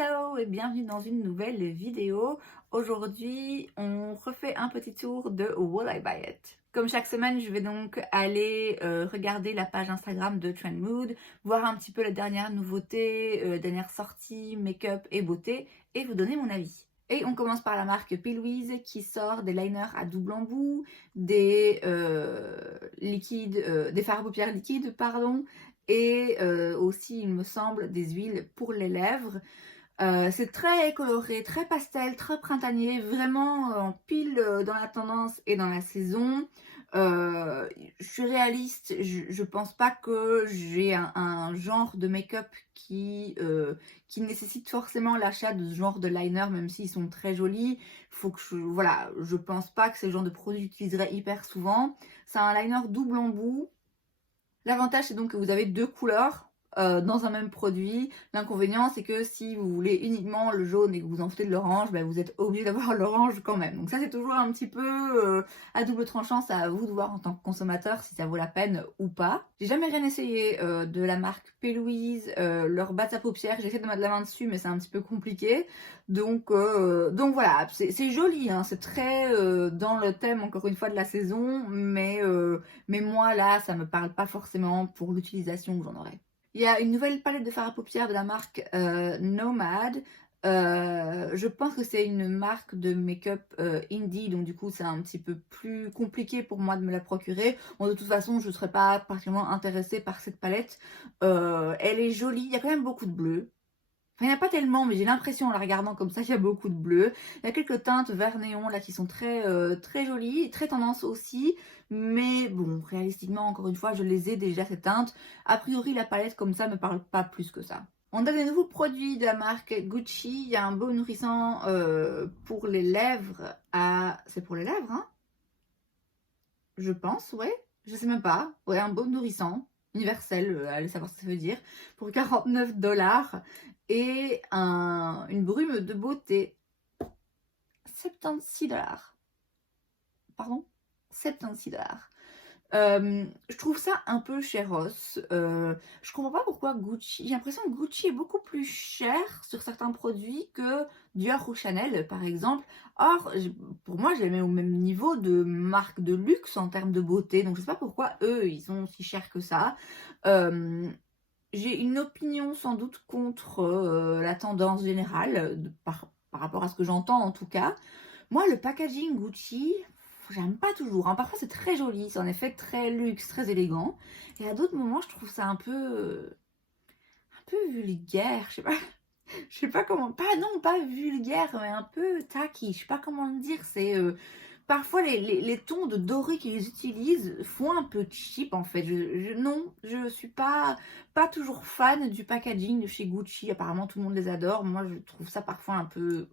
Hello et bienvenue dans une nouvelle vidéo. Aujourd'hui, on refait un petit tour de Will I Buy It. Comme chaque semaine, je vais donc aller regarder la page Instagram de Trend Mood, voir un petit peu les dernières nouveautés, dernières sorties, make-up et beauté et vous donner mon avis. Et on commence par la marque P. Louise qui sort des liners à double embout, des liquides, des fards à paupières liquides, pardon, et aussi, il me semble, des huiles pour les lèvres. C'est très coloré, très pastel, très printanier, vraiment en pile dans la tendance et dans la saison. Je suis réaliste, je pense pas que j'ai un genre de make-up qui nécessite forcément l'achat de ce genre de liner, même s'ils sont très jolis. Faut que voilà, je pense pas que c'est le genre de produit que j'utiliserais hyper souvent. C'est un liner double embout. L'avantage, c'est donc que vous avez deux couleurs dans un même produit. L'inconvénient, c'est que si vous voulez uniquement le jaune et que vous en foutez de l'orange, ben, vous êtes obligé d'avoir l'orange quand même. Donc ça, c'est toujours un petit peu à double tranchant. C'est à vous de voir en tant que consommateur si ça vaut la peine ou pas. J'ai jamais rien essayé de la marque P. Louise. Leur base à paupières, j'ai essayé de mettre la main dessus, mais c'est un petit peu compliqué. Donc voilà, c'est joli, hein, c'est très dans le thème, encore une fois, de la saison, mais moi, là, ça me parle pas forcément pour l'utilisation que j'en aurais. Il y a une nouvelle palette de fard à paupières de la marque Nomad. Je pense que c'est une marque de make-up indie, donc du coup, c'est un petit peu plus compliqué pour moi de me la procurer. Bon, de toute façon, je ne serais pas particulièrement intéressée par cette palette. Elle est jolie, il y a quand même beaucoup de bleu. Enfin, il n'y en a pas tellement, mais j'ai l'impression en la regardant comme ça qu'il y a beaucoup de bleu. Il y a quelques teintes vert néon là qui sont très jolies, très tendance aussi. Mais bon, réalistiquement, encore une fois, je les ai déjà ces teintes. A priori, la palette comme ça me parle pas plus que ça. On a des nouveaux produits de la marque Gucci. Il y a un baume nourrissant pour les lèvres à... C'est pour les lèvres, hein? Je pense, ouais. Je sais même pas. Ouais, un baume nourrissant universel, allez savoir ce que ça veut dire, pour 49 $ et une brume de beauté 76 $. Pardon, 76 $. Je trouve ça un peu chéros. Je comprends pas pourquoi Gucci. J'ai l'impression que Gucci est beaucoup plus cher sur certains produits que Dior ou Chanel, par exemple. Or, pour moi, je les mets au même niveau de marque de luxe en termes de beauté. Donc, je sais pas pourquoi eux, ils sont si chers que ça. J'ai une opinion sans doute contre la tendance générale, par rapport à ce que j'entends en tout cas. Moi, le packaging Gucci, j'aime pas toujours, hein. Parfois, c'est très joli, c'est en effet très luxe, très élégant. Et à d'autres moments, je trouve ça un peu vulgaire. Je sais pas, je sais pas comment. Pas vulgaire, mais un peu tacky. Je sais pas comment le dire. C'est parfois les tons de doré qu'ils utilisent font un peu cheap en fait. Non, je suis pas toujours fan du packaging de chez Gucci. Apparemment, tout le monde les adore. Moi, je trouve ça parfois un peu.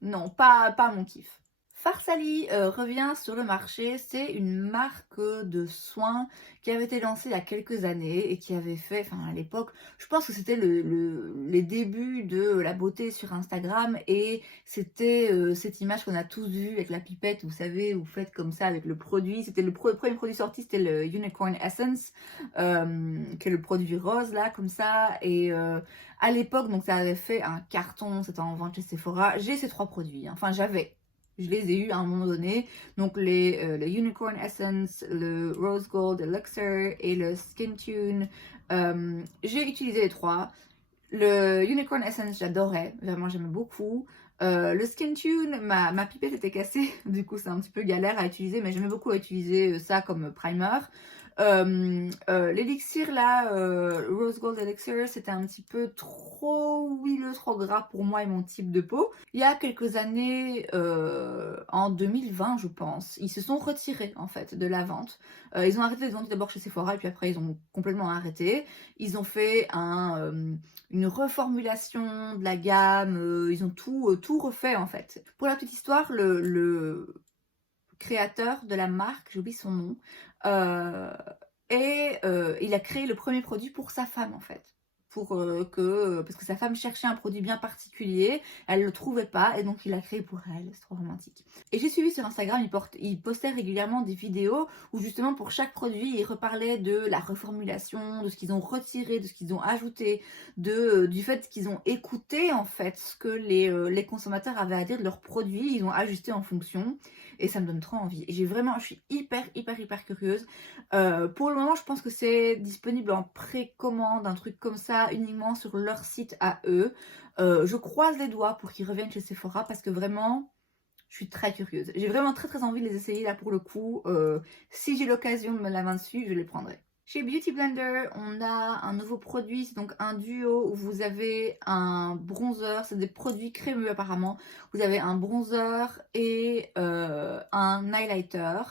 Non, pas mon kiff. Farsali revient sur le marché. C'est une marque de soins qui avait été lancée il y a quelques années et qui avait fait, enfin à l'époque, je pense que c'était les débuts de la beauté sur Instagram et c'était cette image qu'on a tous vue avec la pipette, vous savez, vous faites comme ça avec le produit. C'était le premier produit sorti, c'était le Unicorn Essence, qui est le produit rose là, comme ça. Et à l'époque, donc ça avait fait un carton, c'était en vente chez Sephora. J'ai ces trois produits, hein. Enfin j'avais. Je les ai eus à un moment donné. Donc le Unicorn Essence, le Rose Gold Elixir et le Skin Tune. J'ai utilisé les trois. Le Unicorn Essence, j'adorais. Vraiment, j'aimais beaucoup. Le Skin Tune, ma pipette était cassée. Du coup, c'est un petit peu galère à utiliser. Mais j'aimais beaucoup utiliser ça comme primer. L'élixir là, Rose Gold Elixir, c'était un petit peu trop huileux, trop gras pour moi et mon type de peau. Il y a quelques années, en 2020 je pense, ils se sont retirés en fait de la vente. Ils ont arrêté de vendre d'abord chez Sephora et puis après ils ont complètement arrêté. Ils ont fait une reformulation de la gamme, ils ont tout refait en fait. Pour la petite histoire, le créateur de la marque, j'oublie son nom, et il a créé le premier produit pour sa femme en fait. parce que sa femme cherchait un produit bien particulier, elle le trouvait pas et donc il l'a créé pour elle, c'est trop romantique. Et j'ai suivi sur Instagram, il postait régulièrement des vidéos où justement pour chaque produit, il reparlait de la reformulation, de ce qu'ils ont retiré, de ce qu'ils ont ajouté, du fait qu'ils ont écouté en fait ce que les consommateurs avaient à dire de leurs produits, ils ont ajusté en fonction et ça me donne trop envie. Et je suis hyper curieuse. Pour le moment, je pense que c'est disponible en précommande, un truc comme ça, uniquement sur leur site à eux. Je croise les doigts pour qu'ils reviennent chez Sephora parce que vraiment, je suis très curieuse. J'ai vraiment très envie de les essayer là pour le coup. Si j'ai l'occasion de me la main dessus, je les prendrai. Chez Beauty Blender, on a un nouveau produit, c'est donc un duo où vous avez un bronzer, c'est des produits crémeux apparemment. Vous avez un bronzer et un highlighter.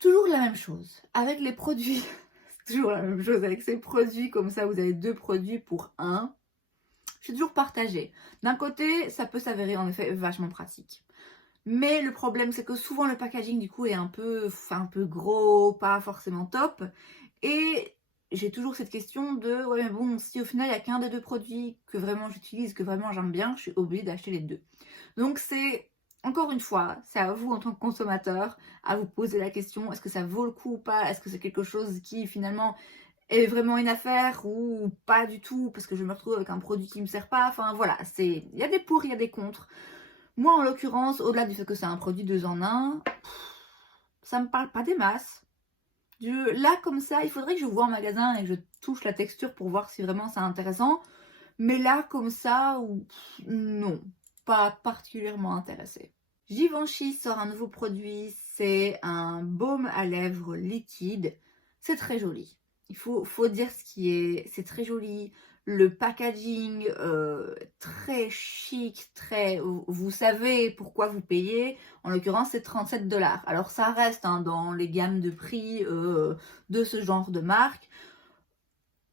Toujours la même chose avec les produits. C'est toujours la même chose avec ces produits comme ça. Vous avez 2 produits pour 1. Je suis toujours partagée. D'un côté, ça peut s'avérer en effet vachement pratique. Mais le problème, c'est que souvent le packaging du coup est un peu gros, pas forcément top. Et j'ai toujours cette question de ouais mais bon, si au final il n'y a qu'un des 2 produits que vraiment j'utilise, que vraiment j'aime bien, je suis obligée d'acheter les 2. Donc c'est, encore une fois, c'est à vous en tant que consommateur à vous poser la question, est-ce que ça vaut le coup ou pas? Est-ce que c'est quelque chose qui finalement est vraiment une affaire ou pas du tout parce que je me retrouve avec un produit qui me sert pas? Enfin voilà, il y a des pour, il y a des contre. Moi en l'occurrence, au-delà du fait que c'est un produit 2 en 1, ça me parle pas des masses. Là comme ça, il faudrait que je voie en magasin et que je touche la texture pour voir si vraiment c'est intéressant. Mais là comme ça, non, pas particulièrement intéressée. Givenchy sort un nouveau produit, c'est un baume à lèvres liquide. C'est très joli. Il faut dire ce qui est. C'est très joli. Le packaging, très chic, vous savez pourquoi vous payez. En l'occurrence, c'est 37 $. Alors ça reste dans les gammes de prix de ce genre de marque.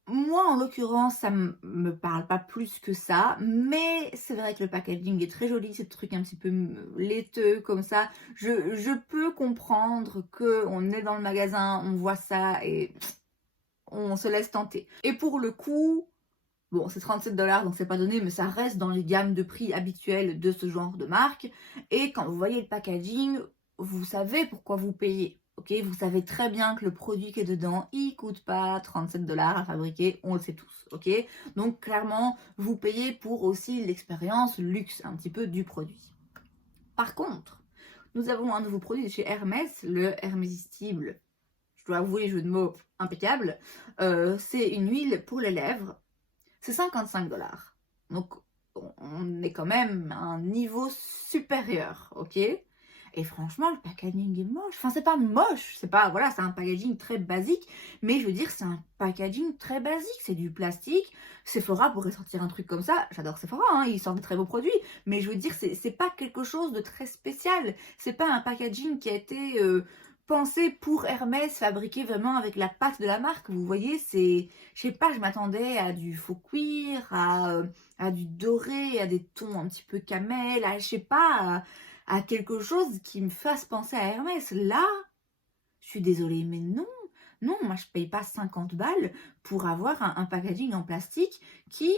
Moi, en l'occurrence, ça me parle pas plus que ça, mais c'est vrai que le packaging est très joli, ce truc un petit peu laiteux comme ça. Je peux comprendre qu'on est dans le magasin, on voit ça et on se laisse tenter. Et pour le coup, bon, c'est 37 $, donc c'est pas donné, mais ça reste dans les gammes de prix habituelles de ce genre de marque. Et quand vous voyez le packaging, vous savez pourquoi vous payez. Ok, vous savez très bien que le produit qui est dedans, il coûte pas 37 $ à fabriquer, on le sait tous, ok? Donc clairement, vous payez pour aussi l'expérience luxe un petit peu du produit. Par contre, nous avons un nouveau produit de chez Hermès, le Hermésistible. Je dois avouer, jeu de mots impeccable. C'est une huile pour les lèvres. C'est 55 $. Donc on est quand même à un niveau supérieur, ok? Et franchement, le packaging est moche. Enfin, c'est pas moche, c'est pas, voilà, c'est un packaging très basique, mais je veux dire, c'est un packaging très basique, c'est du plastique. Sephora pourrait sortir un truc comme ça. J'adore Sephora, hein, ils sortent de très beaux produits, mais je veux dire, c'est pas quelque chose de très spécial. C'est pas un packaging qui a été pensé pour Hermès, fabriqué vraiment avec la patte de la marque. Vous voyez, je sais pas, je m'attendais à du faux cuir, à du doré, à des tons un petit peu camel, à, je sais pas, à quelque chose qui me fasse penser à Hermès. Là, je suis désolée, mais non. Non, moi je paye pas 50 balles pour avoir un packaging en plastique qui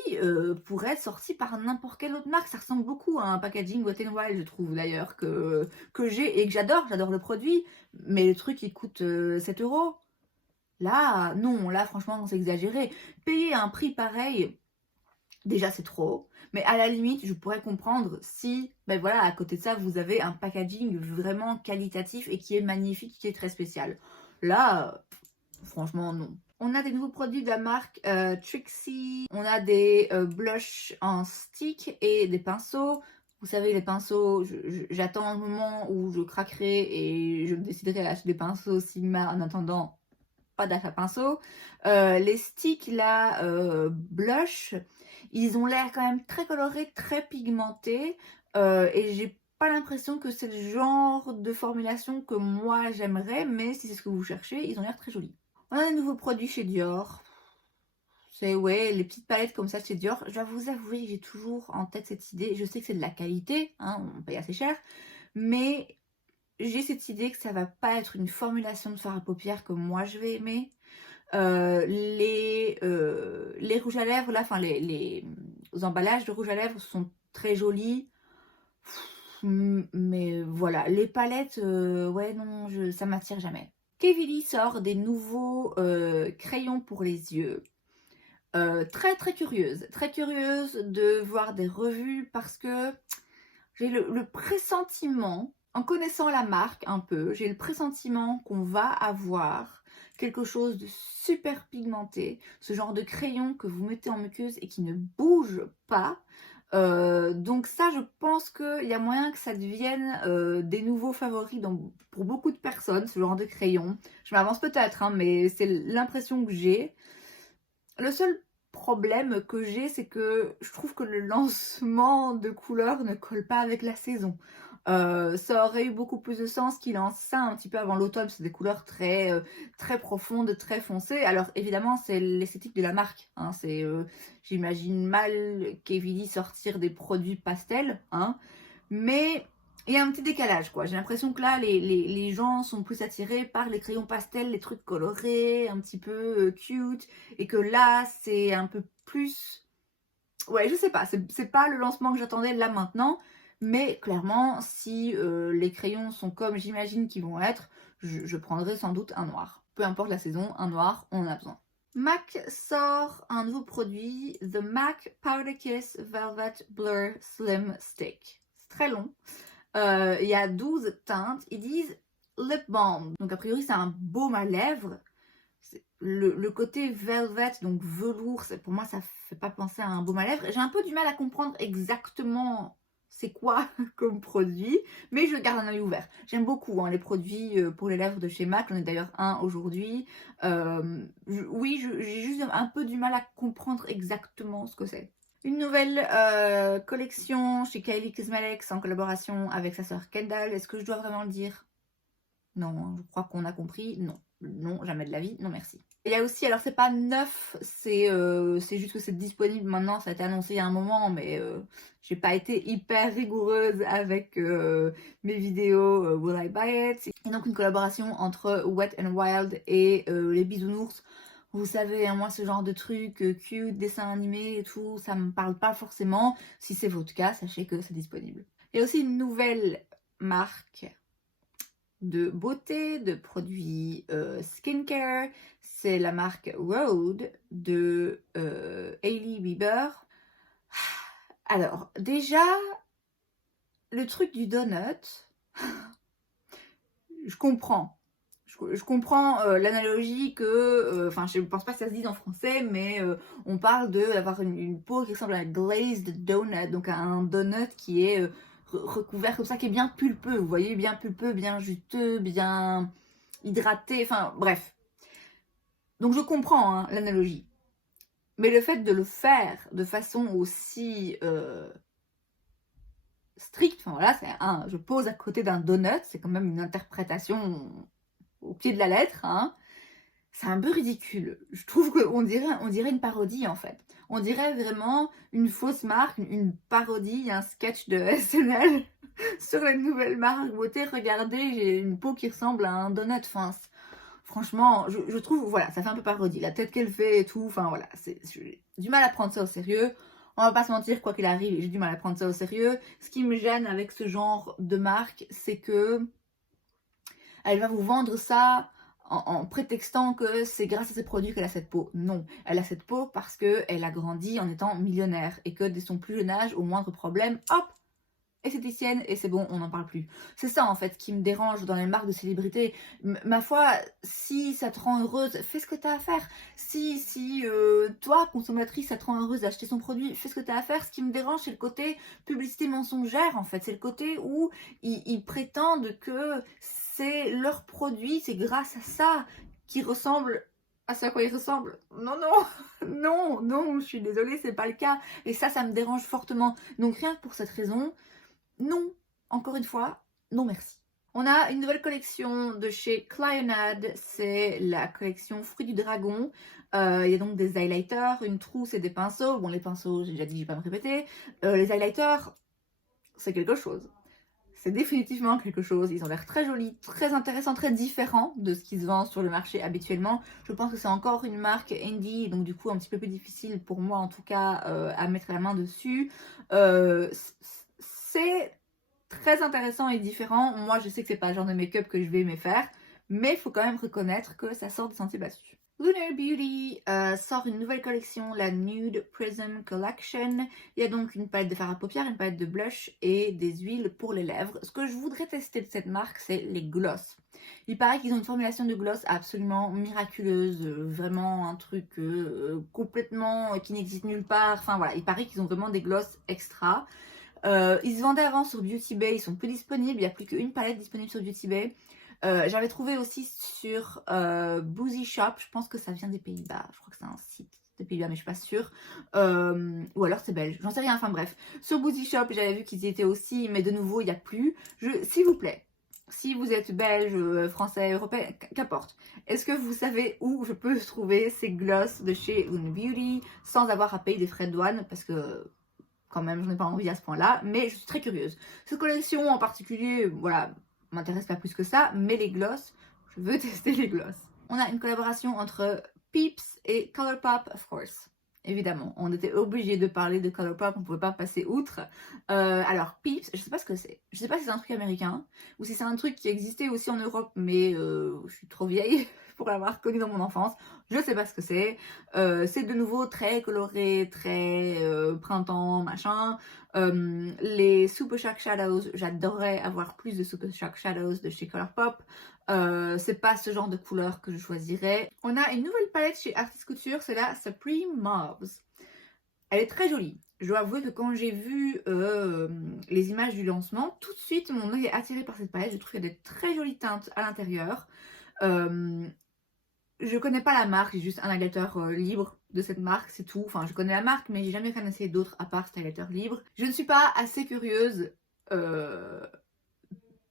pourrait être sorti par n'importe quelle autre marque. Ça ressemble beaucoup à un packaging Wet n Wild, je trouve d'ailleurs, que j'ai et que j'adore le produit, mais le truc il coûte 7 euros. Là, non, là franchement c'est exagéré. Payer un prix pareil, déjà c'est trop, mais à la limite je pourrais comprendre si, ben voilà, à côté de ça vous avez un packaging vraiment qualitatif et qui est magnifique, qui est très spécial. Là, franchement non. On a des nouveaux produits de la marque Trixie, on a des blushs en stick et des pinceaux. Vous savez, les pinceaux, j'attends le moment où je craquerai et je me déciderai à acheter des pinceaux Sigma. En attendant, pas d'achat pinceau. Les sticks là, blush, ils ont l'air quand même très colorés, très pigmentés, et j'ai pas l'impression que c'est le genre de formulation que moi j'aimerais, mais si c'est ce que vous cherchez, ils ont l'air très jolis. On a un nouveau produit chez Dior. C'est ouais, les petites palettes comme ça chez Dior. Je dois vous avouer que j'ai toujours en tête cette idée. Je sais que c'est de la qualité, hein, on paye assez cher, mais j'ai cette idée que ça va pas être une formulation de fard à paupières que moi je vais aimer. Les rouges à lèvres, là, enfin les emballages de rouge à lèvres sont très jolis. Mais voilà, les palettes, ouais non, ça m'attire jamais. Kevili sort des nouveaux crayons pour les yeux. Très curieuse de voir des revues parce que j'ai le pressentiment, en connaissant la marque un peu, j'ai le pressentiment qu'on va avoir quelque chose de super pigmenté, ce genre de crayon que vous mettez en muqueuse et qui ne bouge pas. Donc ça, je pense qu'il y a moyen que ça devienne des nouveaux favoris pour beaucoup de personnes, ce genre de crayon. Je m'avance peut-être, hein, mais c'est l'impression que j'ai. Le seul problème que j'ai, c'est que je trouve que le lancement de couleurs ne colle pas avec la saison. Ça aurait eu beaucoup plus de sens qu'il lance ça un petit peu avant l'automne. C'est des couleurs très profondes, très foncées. Alors évidemment, c'est l'esthétique de la marque. Hein. J'imagine mal Kevili sortir des produits pastels. Hein. Mais il y a un petit décalage, quoi. J'ai l'impression que là, les gens sont plus attirés par les crayons pastels, les trucs colorés, un petit peu cute. Et que là, c'est un peu plus... Ouais, je sais pas. C'est pas le lancement que j'attendais là maintenant. Mais clairement, si les crayons sont comme j'imagine qu'ils vont être, je prendrai sans doute un noir. Peu importe la saison, un noir, on en a besoin. MAC sort un nouveau produit, The MAC Powder Kiss Velvet Blur Slim Stick. C'est très long. Il y a 12 teintes. Ils disent lip balm. Donc a priori c'est un baume à lèvres. Le côté velvet, donc velours, pour moi ça fait pas penser à un baume à lèvres. J'ai un peu du mal à comprendre exactement c'est quoi comme produit, mais je garde un œil ouvert. J'aime beaucoup hein, les produits pour les lèvres de chez MAC, j'en ai d'ailleurs un aujourd'hui. Oui, j'ai juste un peu du mal à comprendre exactement ce que c'est. Une nouvelle collection chez Kylie Cosmetics en collaboration avec sa sœur Kendall. Est-ce que je dois vraiment le dire? Non, je crois qu'on a compris. Non, non, jamais de la vie. Non, merci. Il y a aussi, alors c'est pas neuf, c'est juste que c'est disponible maintenant. Ça a été annoncé il y a un moment, mais j'ai pas été hyper rigoureuse avec mes vidéos Will I Buy It. Et donc une collaboration entre Wet n Wild et les bisounours. Vous savez, hein, moi ce genre de truc cute, dessin animé et tout, ça me parle pas forcément. Si c'est votre cas, sachez que c'est disponible. Il y a aussi une nouvelle marque de beauté, de produits skincare. C'est la marque Rhode de Hailey Bieber. Alors, déjà, le truc du donut, je comprends. Je comprends l'analogie que, enfin je pense pas que ça se dise en français, mais on parle d'avoir une peau qui ressemble à un glazed donut, donc à un donut qui est recouvert comme ça, qui est bien pulpeux, vous voyez, bien pulpeux, bien juteux, bien hydraté, enfin bref. Donc je comprends hein, l'analogie. Mais le fait de le faire de façon aussi stricte, enfin voilà, je pose à côté d'un donut, c'est quand même une interprétation au pied de la lettre, hein, c'est un peu ridicule. Je trouve qu'on dirait une parodie en fait. On dirait vraiment une fausse marque, une parodie, un sketch de SNL sur les nouvelles marques beauté. Regardez, j'ai une peau qui ressemble à un donut. Enfin, franchement, je trouve, voilà, ça fait un peu parodie. La tête qu'elle fait et tout, enfin voilà, j'ai du mal à prendre ça au sérieux. On va pas se mentir, quoi qu'il arrive, j'ai du mal à prendre ça au sérieux. Ce qui me gêne avec ce genre de marque, c'est que elle va vous vendre ça en prétextant que c'est grâce à ses produits qu'elle a cette peau. Non, elle a cette peau parce qu'elle a grandi en étant millionnaire et que dès son plus jeune âge, au moindre problème, hop, esthéticienne et c'est bon, on n'en parle plus. C'est ça en fait qui me dérange dans les marques de célébrité. Ma foi, si ça te rend heureuse, fais ce que tu as à faire. Si toi, consommatrice, ça te rend heureuse d'acheter son produit, fais ce que tu as à faire. Ce qui me dérange, c'est le côté publicité mensongère en fait. C'est le côté où ils prétendent que c'est leur produit, c'est grâce à ça qu'ils ressemblent à ce à quoi ils ressemblent. Non, non, je suis désolée, c'est pas le cas. Et ça me dérange fortement. Donc rien que pour cette raison, non, encore une fois, non merci. On a une nouvelle collection de chez Clionad, c'est la collection Fruits du Dragon. Il y a donc des highlighters, une trousse et des pinceaux. Bon, les pinceaux, j'ai déjà dit, je vais pas me répéter. Les highlighters, c'est quelque chose. c'est définitivement quelque chose. Ils ont l'air très jolis, très intéressants, très différents de ce qui se vend sur le marché habituellement. Je pense que c'est encore une marque indie, donc du coup un petit peu plus difficile pour moi en tout cas à mettre la main dessus. C'est très intéressant et différent. Moi je sais que c'est pas le genre de make-up que je vais aimer faire, mais il faut quand même reconnaître que ça sort des sentiers battus. Lunar Beauty sort une nouvelle collection, la Nude Prism Collection. Il y a donc une palette de fard à paupières, une palette de blush et des huiles pour les lèvres. Ce que je voudrais tester de cette marque, c'est les gloss. Il paraît qu'ils ont une formulation de gloss absolument miraculeuse, vraiment un truc complètement qui n'existe nulle part. Enfin voilà, il paraît qu'ils ont vraiment des gloss extra. Ils se vendaient avant sur Beauty Bay, ils sont plus disponibles, il n'y a plus qu'une palette disponible sur Beauty Bay. J'avais trouvé aussi sur Boozy Shop, je pense que ça vient des Pays-Bas, je crois que c'est un site des Pays-Bas mais je suis pas sûre, ou alors c'est belge, j'en sais rien, enfin bref. Sur Boozy Shop j'avais vu qu'ils y étaient aussi, mais de nouveau il n'y a plus. S'il vous plaît, si vous êtes belge, français, européen, qu'importe, est-ce que vous savez où je peux trouver ces gloss de chez Lunar Beauty sans avoir à payer des frais de douane, parce que quand même j'en ai pas envie à ce point là, mais je suis très curieuse. Cette collection en particulier, voilà, m'intéresse pas plus que ça, mais les gloss, je veux tester les gloss. On a une collaboration entre Peeps et Colourpop, of course. Évidemment, on était obligé de parler de Colourpop, on pouvait pas passer outre. Alors Peeps, je sais pas ce que c'est. Je sais pas si c'est un truc américain ou si c'est un truc qui existait aussi en Europe, mais je suis trop vieille pour l'avoir connu dans mon enfance. Je sais pas ce que c'est. C'est de nouveau très coloré, très printemps, machin. Les Super Shock Shadows, j'adorerais avoir plus de Super Shock Shadows de chez Colourpop. C'est pas ce genre de couleur que je choisirais. On a une nouvelle palette chez Artist Couture, c'est la Supreme Mauve. Elle est très jolie. Je dois avouer que quand j'ai vu les images du lancement, tout de suite mon œil est attiré par cette palette. Je trouve qu'il y a de très jolies teintes à l'intérieur. Je connais pas la marque, j'ai juste un highlighter libre de cette marque, c'est tout. Enfin, je connais la marque, mais j'ai jamais rien essayé d'autre à part cet highlighter libre. Je ne suis pas assez curieuse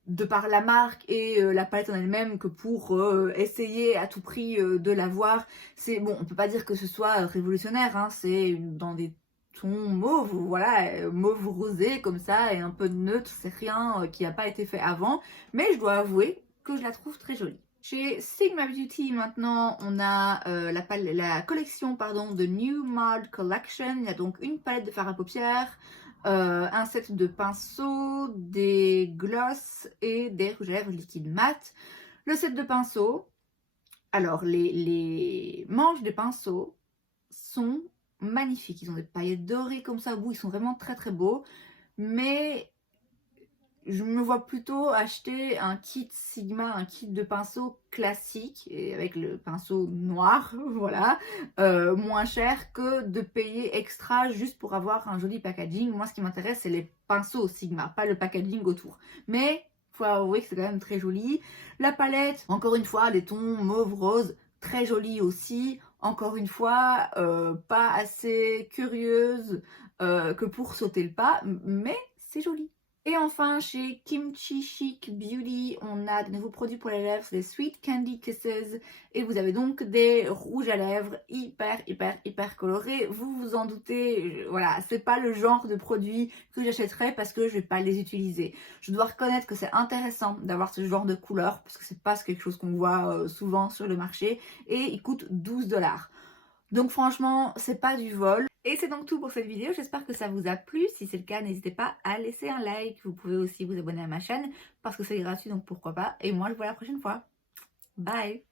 de par la marque et la palette en elle-même que pour essayer à tout prix de l'avoir. C'est bon, on peut pas dire que ce soit révolutionnaire, hein, c'est dans des tons mauve, voilà, mauve rosé comme ça et un peu neutre, c'est rien qui n'a pas été fait avant, mais je dois avouer que je la trouve très jolie. Chez Sigma Beauty maintenant on a la collection pardon, de New Mod Collection. Il y a donc une palette de fard à paupières, un set de pinceaux, des gloss et des rouges à lèvres liquides mat. Le set de pinceaux, alors les manches des pinceaux sont magnifiques, ils ont des paillettes dorées comme ça au bout, ils sont vraiment très très beaux, mais je me vois plutôt acheter un kit Sigma, un kit de pinceau classique, et avec le pinceau noir, voilà, moins cher que de payer extra juste pour avoir un joli packaging. Moi, ce qui m'intéresse, c'est les pinceaux Sigma, pas le packaging autour. Mais faut avouer que c'est quand même très joli. La palette, encore une fois, les tons mauve-rose, très jolie aussi. Encore une fois, pas assez curieuse que pour sauter le pas, mais c'est joli. Et enfin, chez Kimchi Chic Beauty, on a de nouveaux produits pour les lèvres, les Sweet Candy Kisses. Et vous avez donc des rouges à lèvres hyper colorés. Vous vous en doutez, voilà, c'est pas le genre de produit que j'achèterais parce que je vais pas les utiliser. Je dois reconnaître que c'est intéressant d'avoir ce genre de couleur parce que c'est pas quelque chose qu'on voit souvent sur le marché. Et il coûte 12 $. Donc franchement, c'est pas du vol. Et c'est donc tout pour cette vidéo, j'espère que ça vous a plu. Si c'est le cas, n'hésitez pas à laisser un like. Vous pouvez aussi vous abonner à ma chaîne parce que c'est gratuit, donc pourquoi pas. Et moi, je vous vois la prochaine fois. Bye!